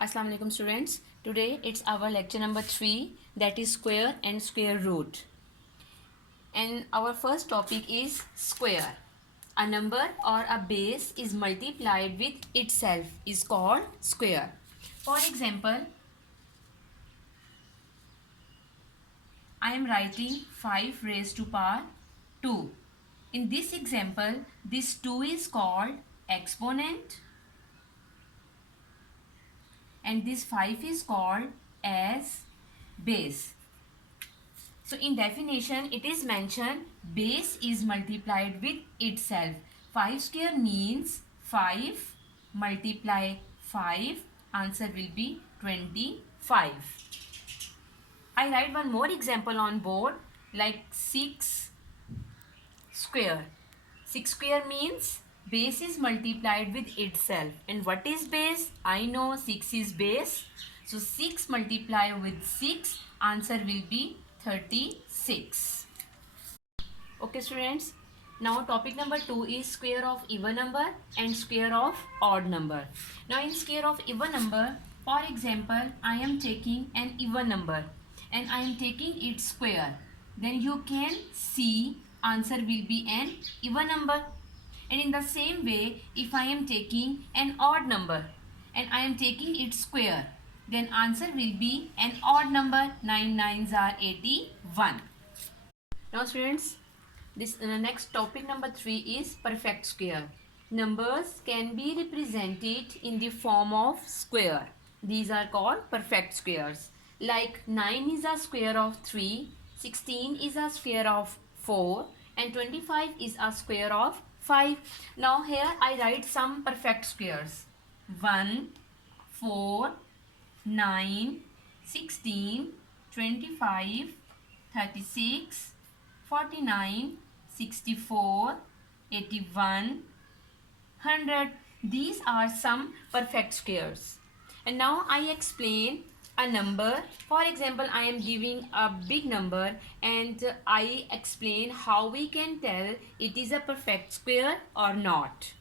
Assalamu alaikum students. Today it's our lecture number 3, that is square and square root. And our first topic is square. A number or a base is multiplied with itself is called square. For example, I am writing 5 raised to power 2. In this example, this 2 is called exponent and this 5 is called as base. So in definition it is mentioned base is multiplied with itself. 5 square means 5 multiply 5, answer will be 25. I write one more example on board like 6 square. 6 square means base is multiplied with itself. And what is base? I know 6 is base. So 6 multiply with 6, answer will be 36. Okay students, now topic number 2 is square of even number and square of odd number. Now in square of even number, for example, I am taking an even number and I am taking its square. Then you can see answer will be an even number. And in the same way, if I am taking an odd number and I am taking its square, then answer will be an odd number. 9 9s are 81. Now students, this next topic number 3 is perfect square. Numbers can be represented in the form of square. These are called perfect squares. Like 9 is a square of 3, 16 is a square of 4 and 25 is a square of 5. Now here I write some perfect squares. 1, 4, 9, 16, 25, 36, 49, 64, 81, 100. These are some perfect squares. And now I explain a number. For example, I am giving a big number and I explain how we can tell it is a perfect square or not.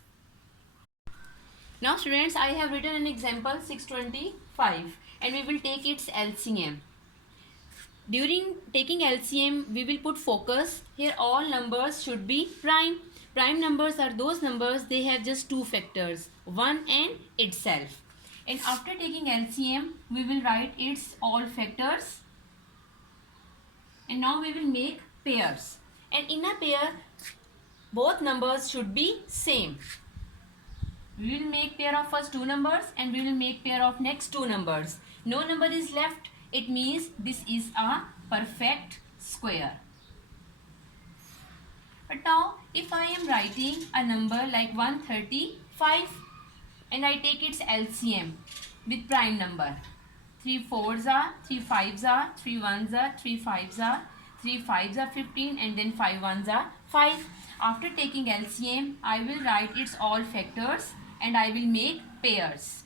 Now students, I have written an example 625 and we will take its LCM. During taking LCM, we will put focus. Here all numbers should be prime. Prime numbers are those numbers, they have just two factors, 1 and itself. And after taking LCM, we will write its all factors. And now we will make pairs. And in a pair, both numbers should be same. We will make pair of first two numbers and we will make pair of next two numbers. No number is left. It means this is a perfect square. But now if I am writing a number like 135 and I take its LCM with prime number. 3 4s are, 3 5s are, 3 1s are, 3 5s are, 3 5s are 15 and then 5 1s are 5. After taking LCM, I will write its all factors and I will make pairs.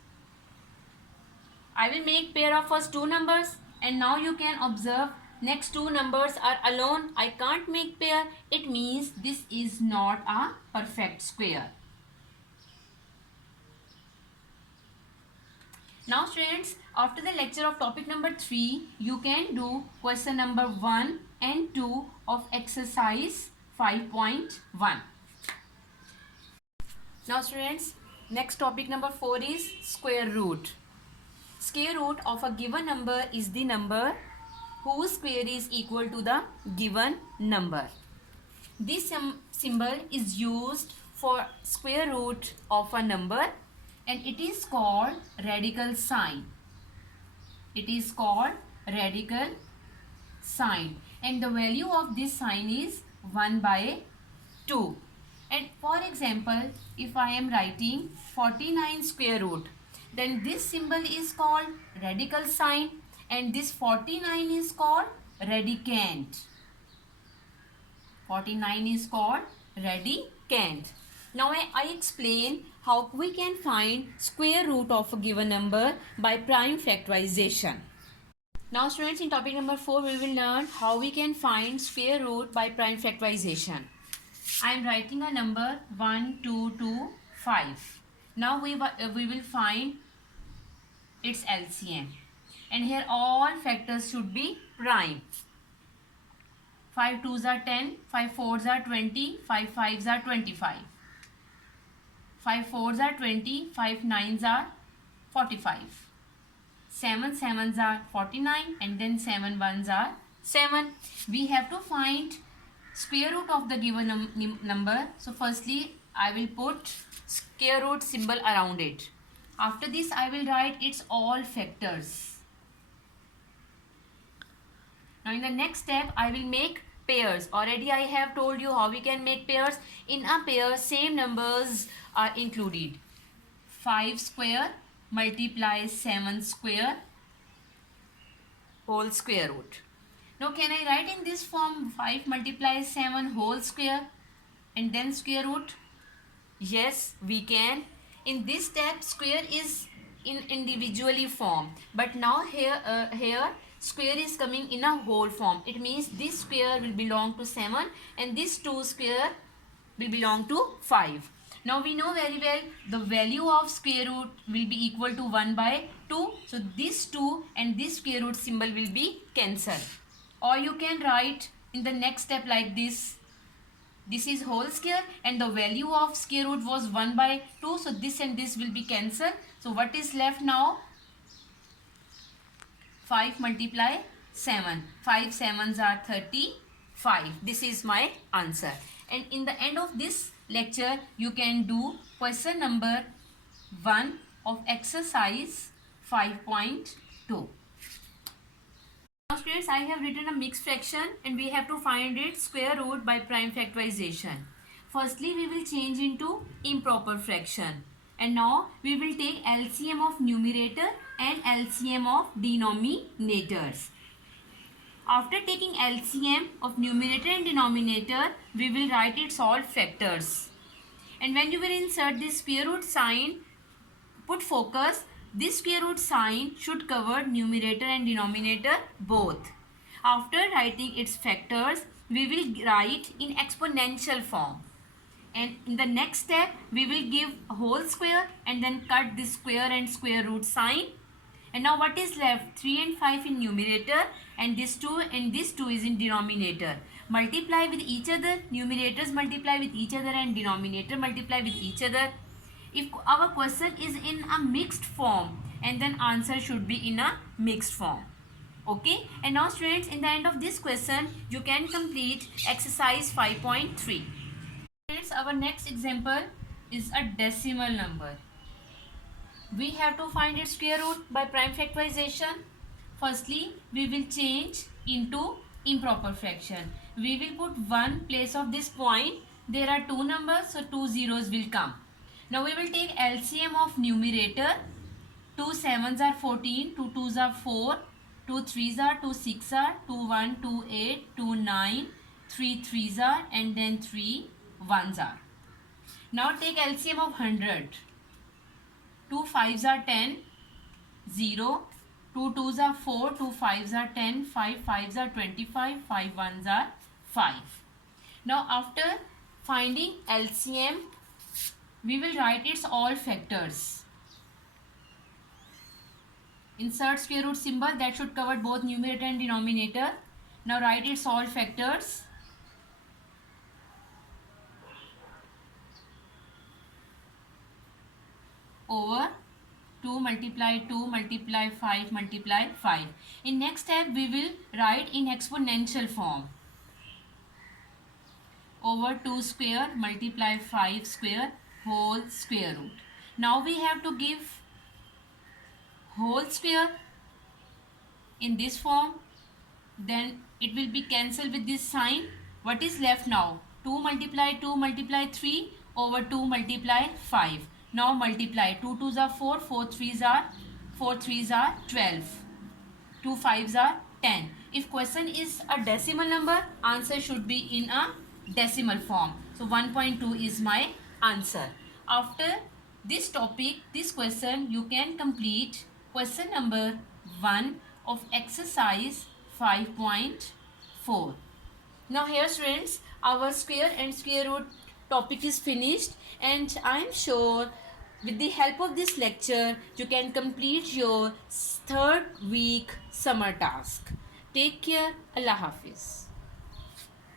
I will make pair of first two numbers and now you can observe next two numbers are alone. I can't make pair. It means this is not a perfect square. Now students, after the lecture of topic number 3, you can do question number 1 and 2 of exercise 5.1. Now students, next topic number 4 is square root. Square root of a given number is the number whose square is equal to the given number. This symbol is used for square root of a number and it is called radical sign. It is called radical sign and the value of this sign is 1 by 2. And for example, if I am writing 49 square root, then this symbol is called radical sign and this 49 is called radicand. 49 is called radicand. Now I explain how we can find square root of a given number by prime factorization. Now students, in topic number 4, we will learn how we can find square root by prime factorization. I am writing a number 1 2 2 5. Now we will find its LCM. And here all factors should be prime. 5 2s are 10, 5 4s are 20, 5 5s are 25. 5 4s are 20, 5 9s are 45. 7 7s are 49 and then 7 1s are 7. We have to find square root of the given number. So firstly I will put square root symbol around it. After this I will write its all factors. Now in the next step I will make pairs. Already I have told you how we can make pairs. In a pair same numbers are included. 5 square multiplies 7 square whole square root. Now can I write in this form 5 multiplies 7 whole square and then square root? Yes, we can. In this step square is in individually form, but now here square is coming in a whole form. It means this square will belong to 7 and this 2 square will belong to 5. Now we know very well the value of square root will be equal to 1 by 2. So this 2 and this square root symbol will be cancelled. Or you can write in the next step like this. This is whole square and the value of square root was 1 by 2. So this and this will be cancelled. So what is left now? 5 multiply 7. 5 7s are 35. This is my answer. And in the end of this lecture, you can do question number 1 of exercise 5.2. Now students, I have written a mixed fraction and we have to find its square root by prime factorization. Firstly, we will change into improper fraction. And now we will take LCM of numerator and LCM of denominators. After taking LCM of numerator and denominator, we will write its all factors. And when you will insert this square root sign, put focus, this square root sign should cover numerator and denominator both. After writing its factors, we will write in exponential form. And in the next step, we will give a whole square and then cut this square and square root sign. And now what is left? 3 and 5 in numerator and this 2 and this 2 is in denominator. Multiply with each other. Numerators multiply with each other and denominator multiply with each other. If our question is in a mixed form, and then answer should be in a mixed form. Okay. And now students, in the end of this question, you can complete exercise 5.3. Students, our next example is a decimal number. We have to find its square root by prime factorization. Firstly, we will change into improper fraction. We will put 1 place of this point. There are 2 numbers, so 2 zeros will come. Now we will take LCM of numerator. 2 7s are 14, 2 2s are 4, 2 3s are 2 6 are 2 1 2 8, 2 9, 3 3s are and then 3 1s are. Now take LCM of 100. 2 5s are 10, 0, 2 2s are 4, 2 5s are 10, 5 5s are 25, 5 1s are 5. Now after finding LCM, we will write its all factors. Insert square root symbol that should cover both numerator and denominator. Now write its all factors. Over 2 multiply 2 multiply 5 multiply 5. In next step, we will write in exponential form. Over 2 square multiply 5 square whole square root. Now we have to give whole square in this form. Then it will be cancelled with this sign. What is left now? 2 multiply 2 multiply 3 over 2 multiply 5. Now multiply. 2 2s are 4, 4 3s are 12, 2 5s are 10. If question is a decimal number, answer should be in a decimal form. So 1.2 is my answer. After this topic, this question, you can complete question number 1 of exercise 5.4. Now here students, our square and square root topic is finished, and I am sure With the help of this lecture, you can complete your third week summer task. Take care. Allah Hafiz.